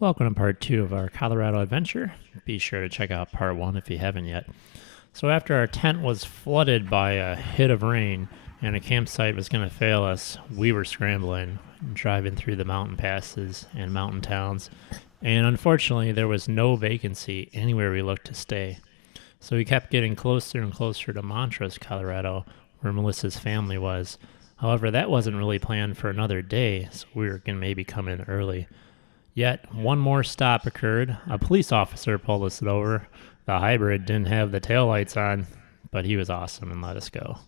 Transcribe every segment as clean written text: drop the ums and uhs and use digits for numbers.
Welcome to part 2 of our Colorado adventure. Be sure to check out part 1 if you haven't yet. So after our tent was flooded by a hit of rain and a campsite was going to fail us, we were scrambling, driving through the mountain passes and mountain towns, and unfortunately there was no vacancy anywhere we looked to stay. So we kept getting closer and closer to Montrose, Colorado, where Melissa's family was. However, that wasn't really planned for another day, so we were going to maybe come in early. Yet, one more stop occurred. A police officer pulled us over. The hybrid didn't have the taillights on, but he was awesome and let us go.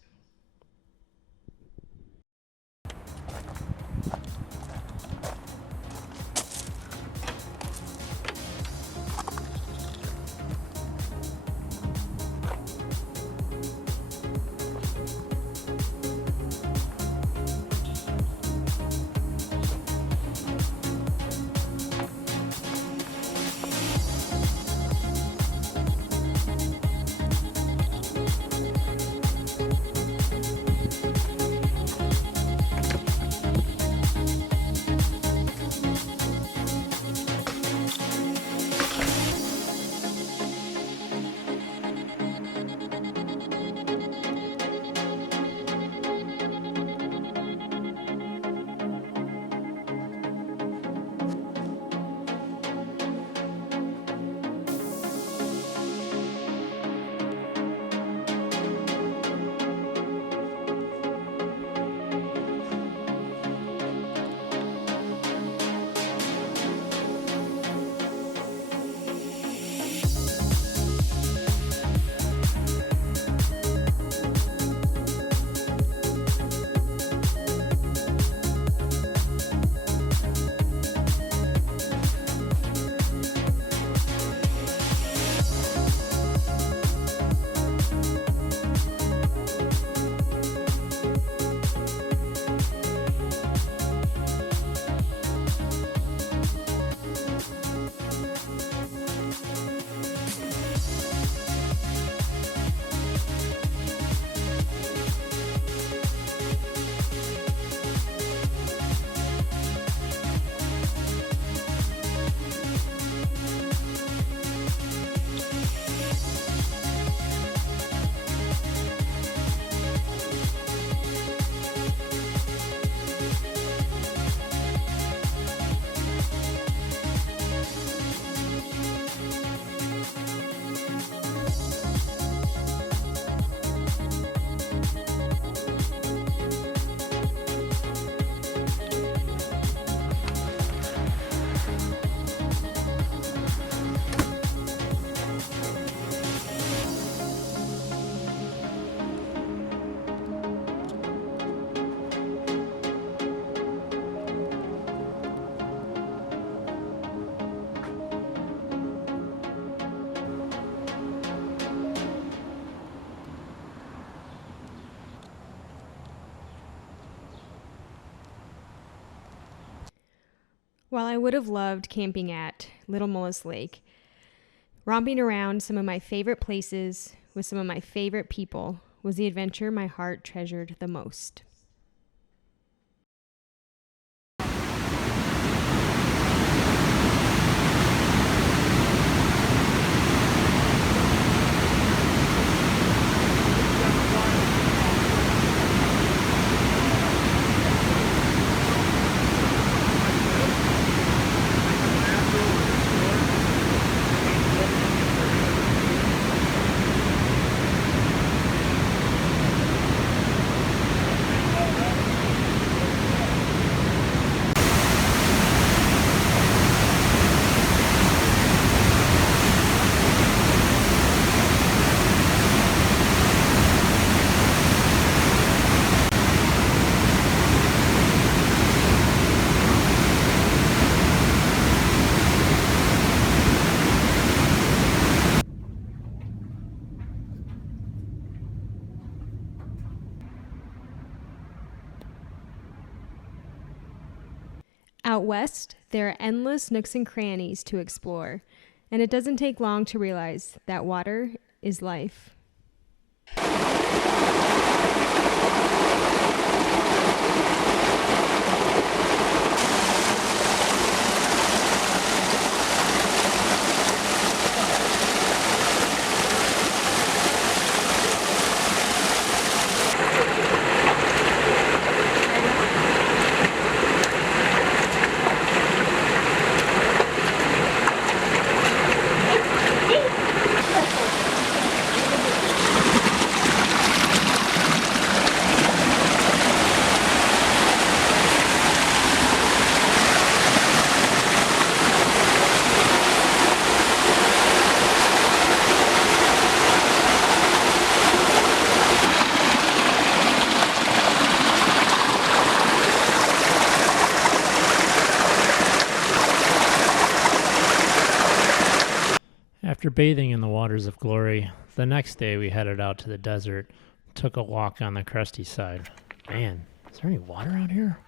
While I would have loved camping at Little Mullis Lake, romping around some of my favorite places with some of my favorite people was the adventure my heart treasured the most. Out west, there are endless nooks and crannies to explore, and it doesn't take long to realize that water is life. After bathing in the waters of glory, the next day we headed out to the desert, took a walk on the crusty side. Man, is there any water out here?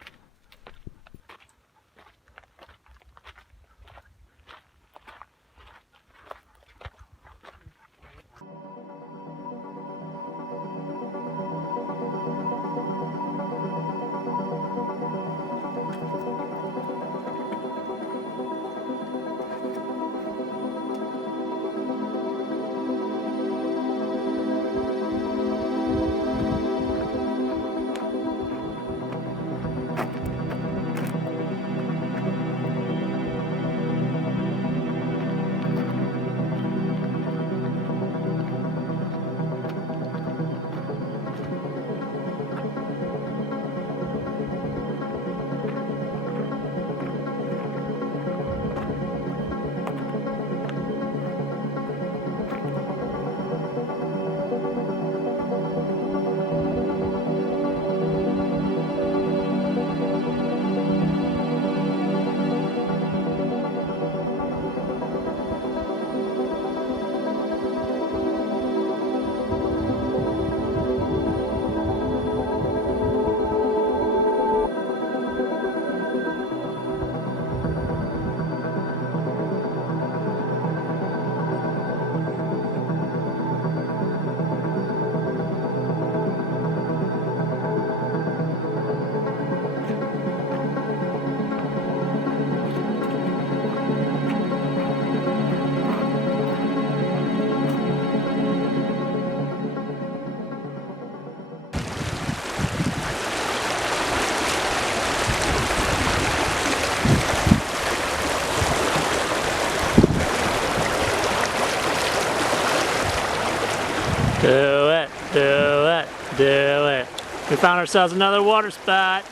Do it, do it, do it. We found ourselves another water spot.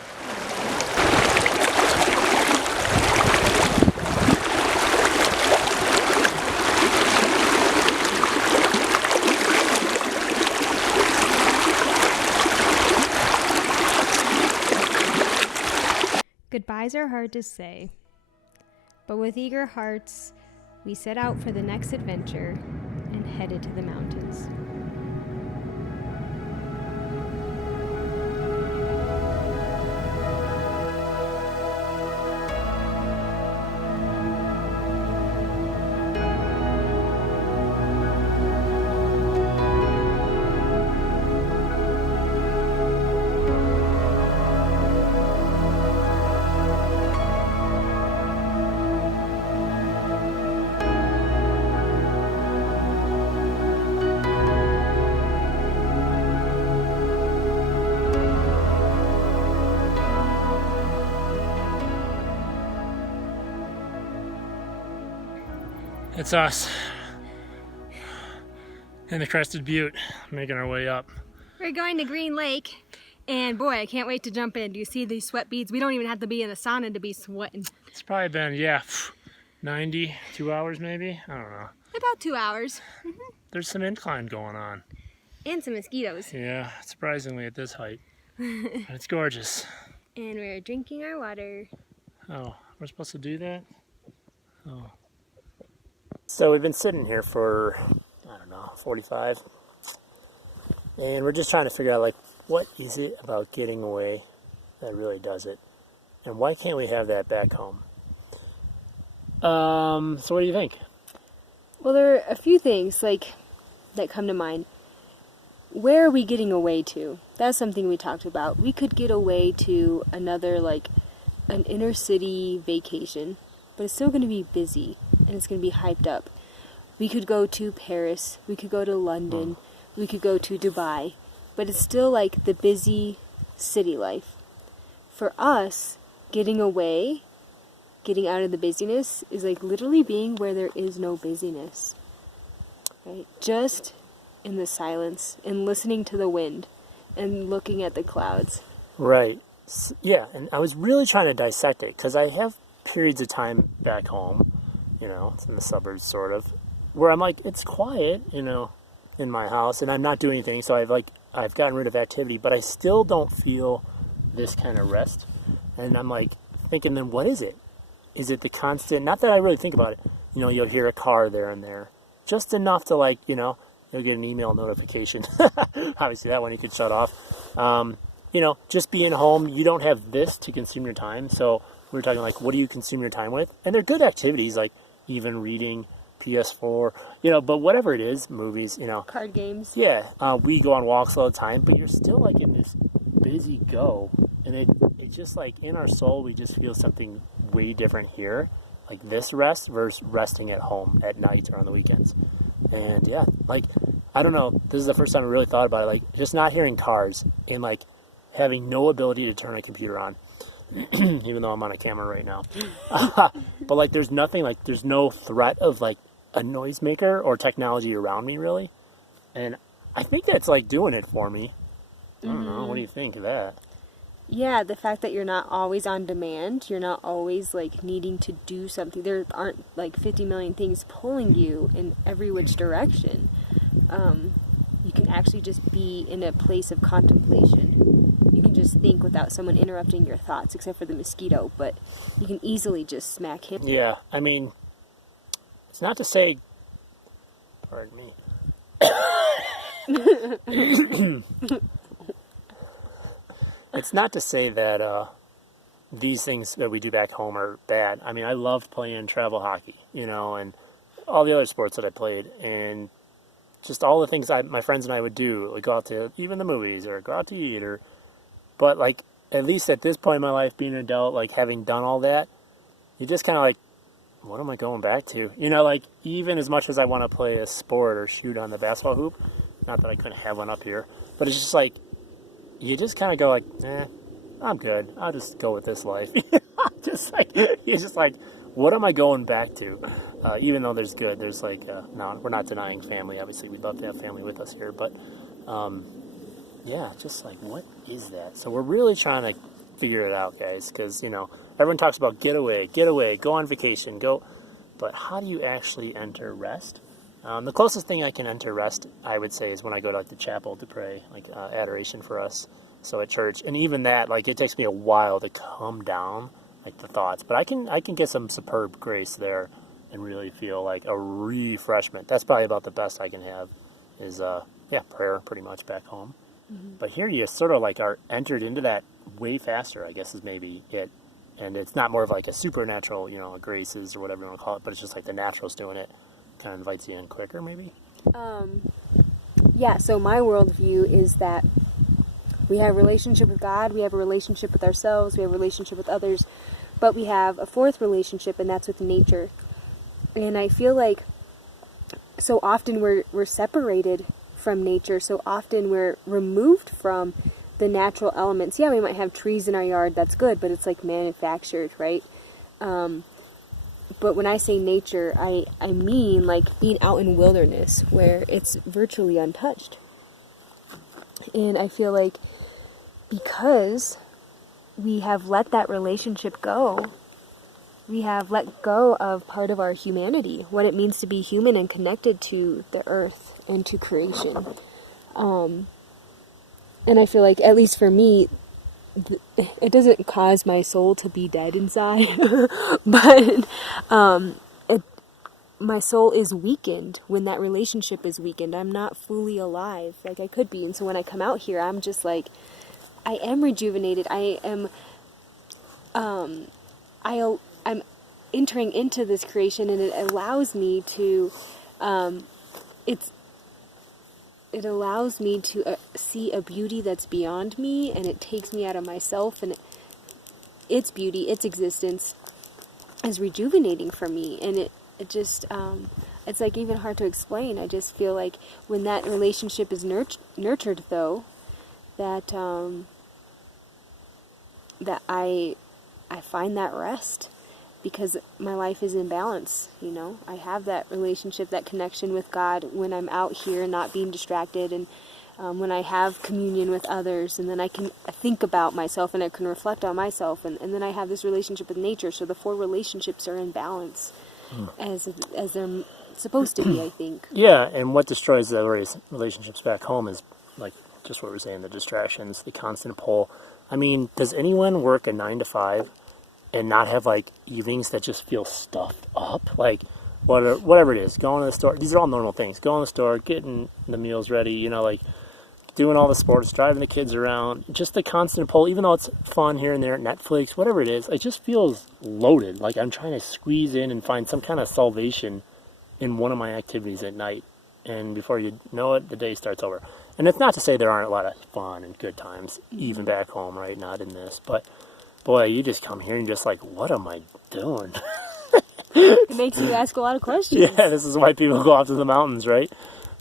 Goodbyes are hard to say, but with eager hearts, we set out for the next adventure and headed to the mountains. It's us in the Crested Butte, making our way up. We're going to Green Lake, and boy, I can't wait to jump in. Do you see these sweat beads? We don't even have to be in the sauna to be sweating. It's probably been, 92 hours maybe? I don't know. About 2 hours. There's some incline going on. And some mosquitoes. Yeah, surprisingly at this height. But it's gorgeous. And we're drinking our water. Oh, we're supposed to do that? Oh. So we've been sitting here for, 45. And we're just trying to figure out, what is it about getting away that really does it? And why can't we have that back home? So what do you think? Well, there are a few things, that come to mind. Where are we getting away to? That's something we talked about. We could get away to another, an inner city vacation, but it's still going to be busy, and it's going to be hyped up. We could go to Paris, we could go to London, we could go to Dubai, but it's still the busy city life. For us, getting away, getting out of the busyness is literally being where there is no busyness. Right? Just in the silence and listening to the wind and looking at the clouds. Right. Yeah, and I was really trying to dissect it because I have periods of time back home, it's in the suburbs sort of, where I'm it's quiet, in my house and I'm not doing anything, so I've gotten rid of activity, but I still don't feel this kind of rest. And I'm thinking, then what is it? Is it the constant, not that I really think about it, you'll hear a car there and there, just enough to like, you'll get an email notification. Obviously that one you could shut off. Just being home, you don't have this to consume your time. So we were talking like, what do you consume your time with? And they're good activities, like even reading, PS4, but whatever it is, movies, Card games. Yeah, we go on walks all the time, but you're still like in this busy go, and it just like in our soul, we just feel something way different here, like this rest versus resting at home at night or on the weekends. And yeah, like, I don't know, this is the first time I really thought about it, like just not hearing cars and like having no ability to turn a computer on, even though I'm on a camera right now. But like there's nothing, like there's no threat of like a noisemaker or technology around me really. And I think that's like doing it for me. I don't know. What do you think of that? Yeah, the fact that you're not always on demand, you're not always like needing to do something. There aren't like 50 million things pulling you in every which direction. You can actually just be in a place of contemplation. You can just think without someone interrupting your thoughts, except for the mosquito, but you can easily just smack him. Yeah, I mean, it's not to say, pardon me. It's not to say that these things that we do back home are bad. I mean, I loved playing travel hockey, and all the other sports that I played, and just all the things my friends and I would do, like go out to even the movies or go out to eat, but like at least at this point in my life, being an adult, like having done all that, you just kind of like, what am I going back to? Like even as much as I want to play a sport or shoot on the basketball hoop, not that I couldn't have one up here, but it's just like, you just kind of go like, I'm good. I'll just go with this life. You're just like, what am I going back to? Even though there's good, there's like, no, we're not denying family. Obviously, we'd love to have family with us here, but yeah, just like, what is that? So we're really trying to figure it out, guys, because, everyone talks about get away, go on vacation, go. But how do you actually enter rest? The closest thing I can enter rest, I would say, is when I go to like the chapel to pray, like adoration for us. So at church, and even that, like it takes me a while to calm down, like the thoughts. But I can get some superb grace there, and really feel like a refreshment. That's probably about the best I can have. Is prayer pretty much back home. Mm-hmm. But here you sort of like are entered into that way faster, I guess is maybe it. And it's not more of like a supernatural, graces or whatever you want to call it, but it's just like the natural's doing it. Kind of invites you in quicker, maybe? Yeah, so my worldview is that we have a relationship with God, we have a relationship with ourselves, we have a relationship with others, but we have a fourth relationship, and that's with nature. And I feel like so often we're separated from nature, so often we're removed from the natural elements. Yeah, we might have trees in our yard, that's good, but it's like manufactured, right? But when I say nature, I mean like being out in wilderness where it's virtually untouched. And I feel like because we have let that relationship go, we have let go of part of our humanity, what it means to be human and connected to the earth and to creation. And I feel like, at least for me, it doesn't cause my soul to be dead inside, but my soul is weakened when that relationship is weakened. I'm not fully alive like I could be. And so when I come out here, I'm just like, I am rejuvenated. I'm entering into this creation, and it allows me to, it allows me to see a beauty that's beyond me, and it takes me out of myself, and its beauty, its existence is rejuvenating for me. And it just, it's like even hard to explain. I just feel like when that relationship is nurtured though, that, that I find that rest, because my life is in balance, I have that relationship, that connection with God when I'm out here not being distracted, and when I have communion with others, and then I can think about myself and I can reflect on myself, and then I have this relationship with nature, so the four relationships are in balance as they're supposed to be, I think. Yeah, and what destroys the relationships back home is, like, just what we're saying, the distractions, the constant pull. I mean, does anyone work a 9 to 5 and not have, like, evenings that just feel stuffed up? Like, whatever it is, going to the store. These are all normal things. Going to the store, getting the meals ready, you know, like doing all the sports, driving the kids around, just the constant pull, even though it's fun here and there, Netflix, whatever it is, it just feels loaded. Like I'm trying to squeeze in and find some kind of salvation in one of my activities at night. And before you know it, the day starts over. And it's not to say there aren't a lot of fun and good times, even back home, right? Not in this. But, boy, you just come here and you're just like, what am I doing? It makes you ask a lot of questions. Yeah, this is why people go off to the mountains, right?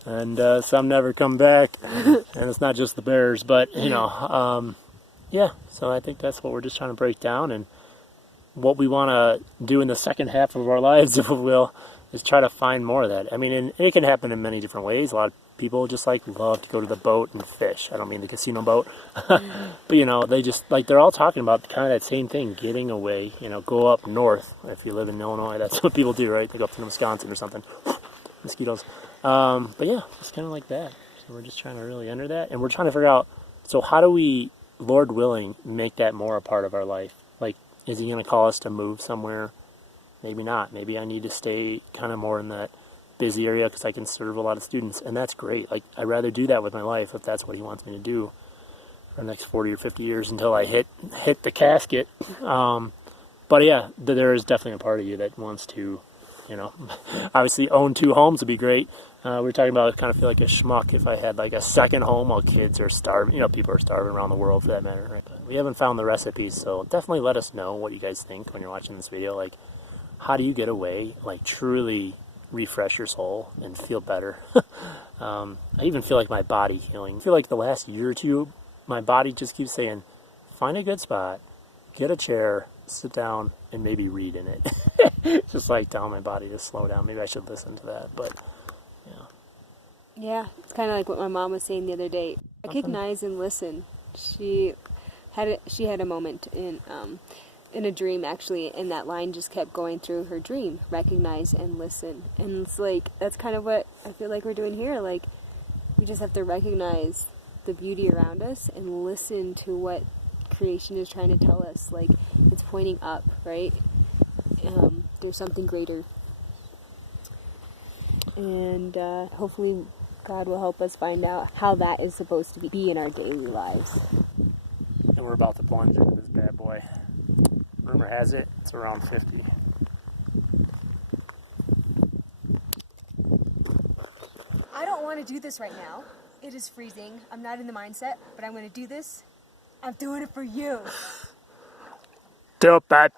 And some never come back. And it's not just the bears, but, you know, yeah. So I think that's what we're just trying to break down. And what we want to do in the second half of our lives, if we will, is try to find more of that. I mean, and it can happen in many different ways. A lot of people just like love to go to the boat and fish. I don't mean the casino boat, but you know, they just like, they're all talking about kind of that same thing, getting away, you know, go up north. If you live in Illinois, that's what people do, right? They go up to Wisconsin or something. Mosquitoes. But yeah, it's kind of like that. So we're just trying to really enter that, and we're trying to figure out, so how do we, Lord willing, make that more a part of our life? Like, is he going to call us to move somewhere? Maybe not. Maybe I need to stay kind of more in that busy area because I can serve a lot of students, and that's great. Like, I'd rather do that with my life if that's what he wants me to do for the next 40 or 50 years until I hit the casket. But yeah, there is definitely a part of you that wants to, you know, obviously own 2 homes would be great. We were talking about, I kind of feel like a schmuck if I had like a second home while kids are starving. You know, people are starving around the world for that matter, right? But we haven't found the recipes, so definitely let us know what you guys think when you're watching this video. Like, how do you get away, like truly refresh your soul and feel better? I even feel like my body healing. I feel like the last year or two, my body just keeps saying, find a good spot, get a chair, sit down, and maybe read in it. Just like telling my body to slow down. Maybe I should listen to that, but yeah. Yeah, it's kind of like what my mom was saying the other day. Recognize and listen. She had a moment in a dream, actually, and that line just kept going through her dream. Recognize and listen. And it's like, that's kind of what I feel like we're doing here. Like, we just have to recognize the beauty around us and listen to what creation is trying to tell us. Like, it's pointing up, right? There's something greater. And hopefully God will help us find out how that is supposed to be in our daily lives. And we're about to plunge into this bad boy. Rumor has it, it's around 50. I don't want to do this right now. It is freezing. I'm not in the mindset, but I'm going to do this. I'm doing it for you. Do it, bud.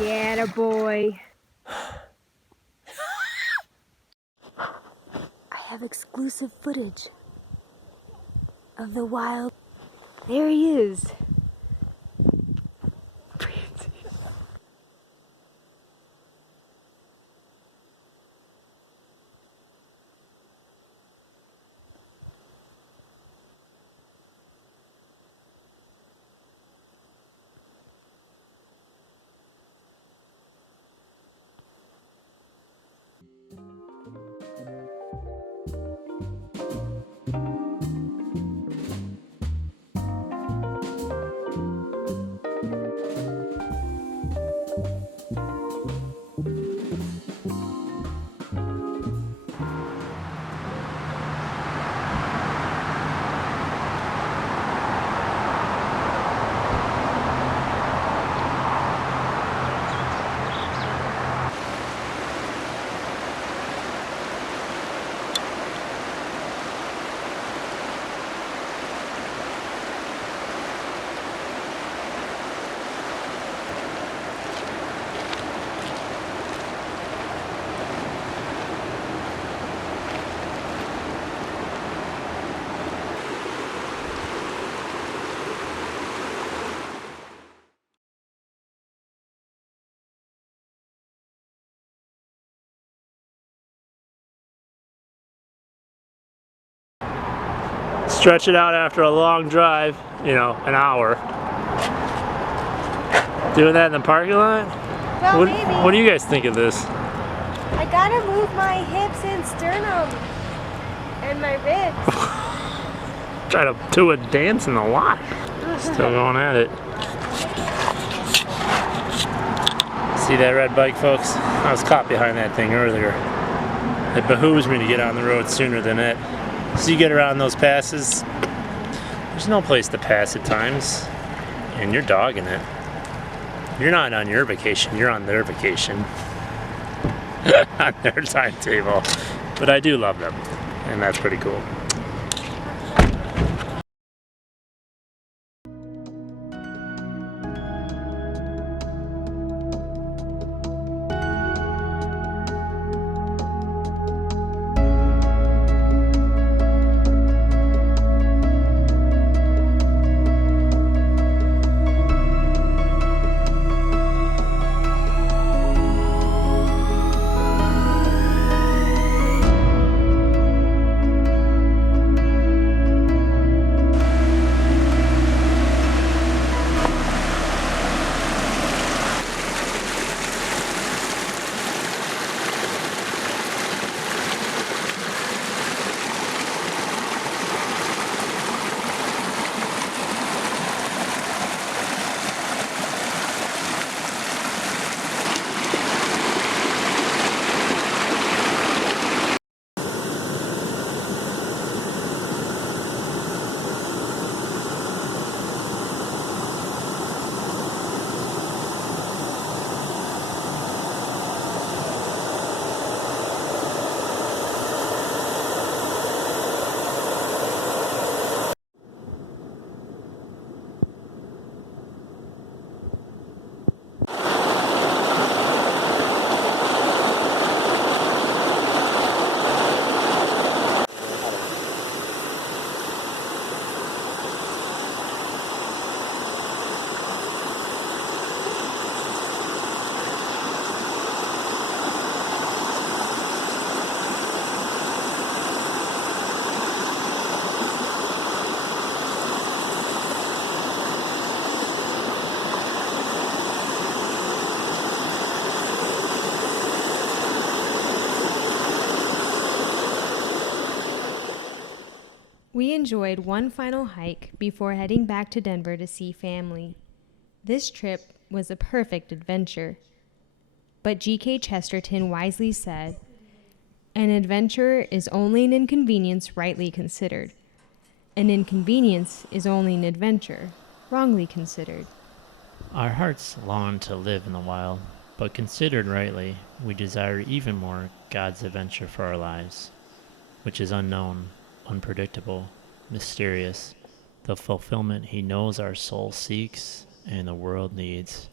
Yeah, da boy. I have exclusive footage of the wild. There he is. Stretch it out after a long drive, you know, an hour. Doing that in the parking lot? Well, maybe. What do you guys think of this? I gotta move my hips and sternum and my ribs. Try to do a dance in the lot. Still going at it. See that red bike, folks? I was caught behind that thing earlier. It behooves me to get on the road sooner than it. So you get around those passes, there's no place to pass at times, and you're dogging it. You're not on your vacation, you're on their vacation. On their timetable. But I do love them, and that's pretty cool. We enjoyed one final hike before heading back to Denver to see family. This trip was a perfect adventure. But G.K. Chesterton wisely said, "An adventure is only an inconvenience rightly considered. An inconvenience is only an adventure wrongly considered." Our hearts long to live in the wild, but considered rightly, we desire even more God's adventure for our lives, which is unknown, unpredictable, mysterious, the fulfillment He knows our soul seeks and the world needs.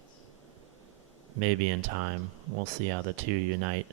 Maybe in time, we'll see how the two unite.